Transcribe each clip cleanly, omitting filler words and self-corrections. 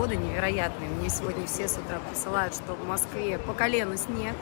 погода невероятная. Мне сегодня все с утра присылают, что в Москве по колено снег.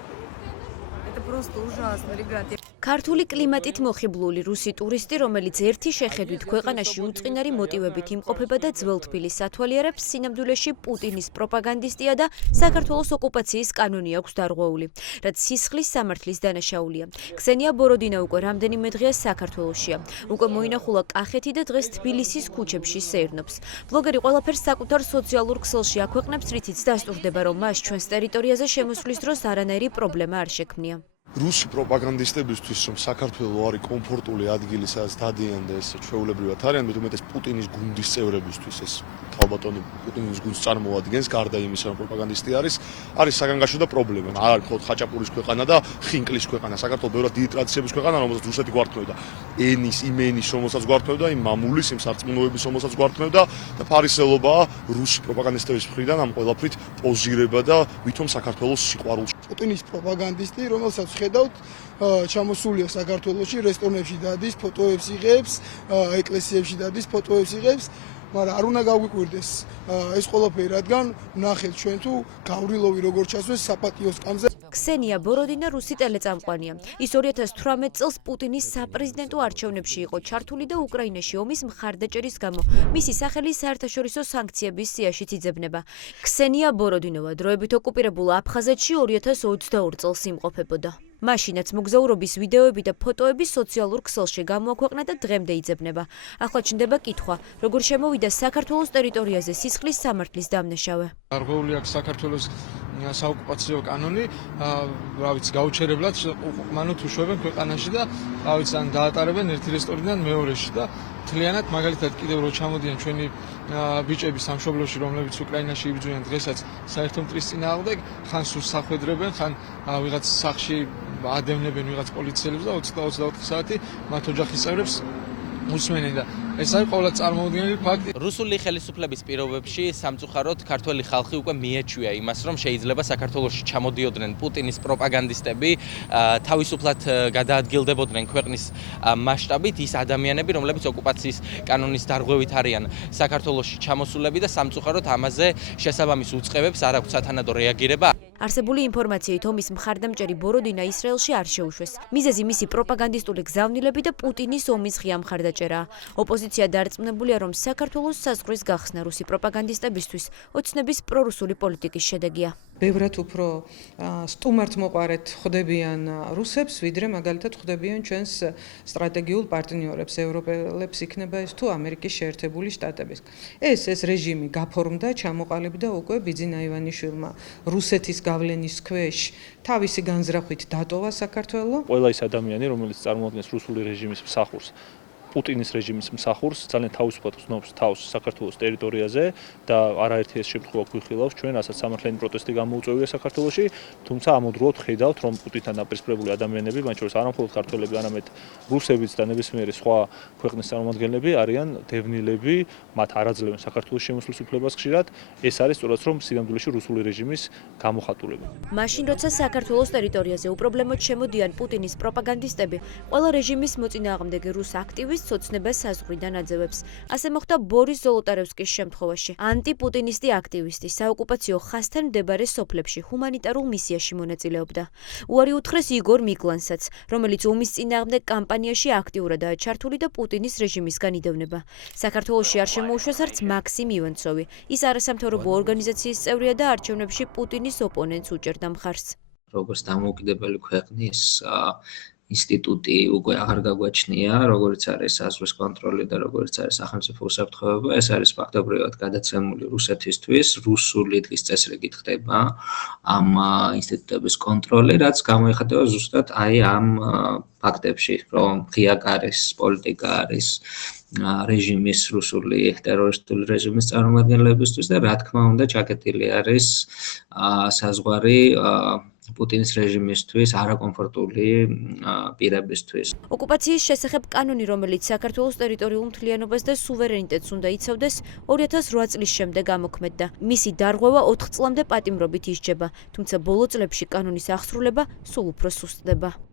Это просто ужасно, ребят. ქართული კლიმატით მოხიბლული რუსი ტურისტი, რომელიც ერთი შეხედვით ქვეყანაში უწყინარი მოტივებით იმყოფება და ძველ თბილის ათვალიერებს, სინამდვილეში პუტინის პროპაგანდისტია და საქართველოს ოკუპაციის კანონი აქვს დარღვეული, რაც სისხლის სამართლის დანაშაულია. ქსენია ბოროდინა უკვე რამდენიმე დღეა საქართველოშია. უკვე მოინახულა კახეთი და დღეს თბილისის ქუჩებში სეირნობს. ბლოგერი ყველაფერს საკუთარ სოციალურ ქსელში აქვეყნებს, რითიც დასტურდება, რომ მას ჩვენს ტერიტორიაზე შემოსვლის დროს არანაირი პრობლემა არ შექმნია. რუსი პროპაგანდისტებისთვის რომ საქართველო არის კომფორტული ადგილი, სადაც დადიან და ეს ჩვეულებრივად არიან, მე უმეტეს პუტინის გუნდის წევრებისთვის ეს ქალბატონი პუტინის გუნდს წარმოადგენს, გარდა იმისა, რომ პროპაგანდისტი არის საგანგაშო და პრობლემა. არ არის მხოლოდ ხაჭაპურის ქვეყანა და ხინკლის ქვეყანა. საქართველო ბევრად დიდი ტრადიციების ქვეყანა, რომელსაც რუსეთი გვართმევდა. ენის, იმენის, რომელსაც გვართმევდა, იმ მამულის, იმ სარწმუნოების, რომელსაც გვართმევდა და ფარისელობაა რუსი პროპაგანდისტების მხრიდან ამ ყველაფრით პოზირება და ვითომ საქართველოს სიყვარულში. პუტინის პროპაგანდისტი, რომელსაც ხედავთ ჩამოსულია საქართველოში, რესტორნებში დადის, ფოტოებს იღებს, ეკლესიებში დადის, ფოტოებს იღებს, მაგრამ არ უნდა გავიკვირდეს ეს ყველაფერი, რადგან ნახეთ ჩვენ თუ გავრილოვი როგორ ჩასვეს საპატიო სკამზე. ქსენია ბოროდინა რუსი ტელეწამყვანია. ის 2018 წელს პუტინის საპრეზიდენტო არჩევნებში იყო ჩართული და უკრაინაში ომის მხარდაჭერის გამო მისი სახელი საერთაშორისო სანქციების სიაშიც იძებნება. ქსენია ბოროდინოვა დროებით ოკუპირებულ აფხაზეთში 2022 წელს იმყოფებოდა. მაშინაც მოგზაურობის ვიდეოები და ფოტოები სოციალურ ქსელში გამოაქვეყნა და დღემდე იძებნება. ახლა ჩნდება კითხვა, როგორ შემოვიდა საქართველოს ტერიტორიაზე სისხლის სამართლის დამნაშავე. დარღვეული აქვს საქართველოს საოკუპაციო კანონი, რა ვიცი, გაუჩერებლად მანოთ უშვებენ ქვეყანაში და რა ვიცი, ან დაატარებენ ერთი რესტორნიდან მეორეში და მთლიანად მაგალითად კიდევ რო ჩამოდიან ჩვენი ბიჭები სამშობლოში, რომლებიც უკრაინაში იბრძვიან დღესაც საერთო მტრის წინააღმდეგ, ხან სულ სახვედრებენ, ხან ვიღაც სახლში ადევნებენ ვიღაც პოლიციელებს და 20-24 საათი მათ ოჯახის წევრებს უსმენენ და ეს არის ყოველად წარმოუდგენელი ფაქტი. რუსული ხელისუფლების პირობებში სამწუხაროდ ქართველი ხალხი უკვე მიეჩვია იმას, რომ შეიძლება საქართველოში ჩამოდიოდნენ პუტინის პროპაგანდისტები, თავისუფლად გადაადგილდებოდნენ ქვეყნის მასშტაბით ის ადამიანები, რომლებიც ოკუპაციის კანონის დარღვევით არიან საქართველოში ჩამოსულები და სამწუხაროდ ამაზე შესაბამის უწყებებს არ აქვს სათანადო რეაგირება. არსებული ინფორმაციით ომის მხარდამჭერი ბოროდინა ისრაელში არ შეუშვეს. მიზეზი მისი პროპაგანდისტული გზავნილები და პუტინის ომის ღია მხარდაჭერაა. ოპოზიცია დარწმუნებულია, რომ საქართველოს საზღვრის გახსნა რუსი პროპაგანდისტებისთვის ოცნების პრორუსული პოლიტიკის შედეგია. ბევრად უფრო სტუმართ მოყარეთ ხვდებიან რუსებს, ვიდრე მაგალითად ხვდებიან ჩვენს სტრატეგიულ პარტნიორებს, ევროპელებს იქნება ეს თუ ამერიკის შეერთებული შტატების. ეს რეჟიმი გაფორმდა, ჩამოყალიბდა უკვე ბიძინა ივანიშვილმა რუსეთის გავლენის ქვეშ თავისი განზრახვით დატოვა საქართველო. ყველა ის ადამიანი, რომელიც წარმოადგენს რუსული რეჟიმის მსახურს, პუტინის რეჟიმის მსახურს, ძალიან თავისუფლად გრძნობს თავს საქართველოს ტერიტორიაზე და არაერთი ეს შემთხვევა გვიხილავს ჩვენ, რასაც სამართლიანი პროტესტი გამოუწევია საქართველოში, თუმცა ამოდროულად ხედავთ, რომ პუტინთან დაპირისპირებული ადამიანები, მათ შორის არა მხოლოდ ქართველები, არამედ რუსებიც და ნებისმიერი სხვა ქვეყნის წარმომადგენლები არიან დევნილები, მათ არ აძლევენ საქართველოს შემოსვლის უფლებას ხშირად. ეს არის სწორედ რომ სინამდვილეში რუსული რეჟიმის გამოხატულება. მაშინ როცა საქართველოს ტერიტორიაზე უპრობლემოდ შემოდიან პუტინის პროპაგანდისტები, ყველა რეჟიმის მოწინააღმდეგე რუს აქტივისტს ოცნებას საზღვრიდან აძევებს. ასე მოხდა ბორის ზოლოტარევსკის შემთხვევაში. ანტიპუტინისტი აქტივისტი საოკუპაციო ხაზთან მდებარე სოფლებში ჰუმანიტარულ მისიაში მონაწილეობდა. უარი უთხრეს იგორ მიგლანსაც, რომელიც ომის წინააღმდეგ კამპანიაში აქტიურადაა ჩართული და პუტინის რეჟიმისგან იდევნება. საქართველოში არ შემოუშვეს არც მაქსიმ ივანცოვი. ის არასამთავრობო ორგანიზაციის წევრია და არჩევნებში პუტინის ოპონენტს უჭერდა მხარს. როგორც დამოუკიდებელი ქვეყნის ინსტიტუტი უკვე აღარ გაგვაჩნია, როგორც არის საზღვრის კონტროლი და როგორც არის სახელმწიფო უსაფრთხოება, ეს არის ფაქტობრივად გადაცემული რუსეთისთვის, რუსული დღის წესრიგით ხდება ამ ინსტიტუტების კონტროლი, რაც გამოიხატება ზუსტად აი ამ ფაქტებში, რომ ღია კარის პოლიტიკა არის რეჟიმის რუსული ტერორისტული რეჟიმის წარმომადგენლებისთვის და რა თქმა უნდა ჩაკეტილი არის საზღვარი პუტინის რეჟიმისთვის არაკომფორტული პირებისთვის. ოკუპაციის შესახებ კანონი, რომელიც საქართველოს ტერიტორიულ მთლიანობას და სუვერენიტეტს უნდა იცავდეს, 2008 წლის შემდეგ ამოქმედდა. მისი დარღვევა 4 წლამდე პატიმრობით ისჯება, თუმცა ბოლო წლებში კანონის აღსრულება სულ უფრო სუსტდება.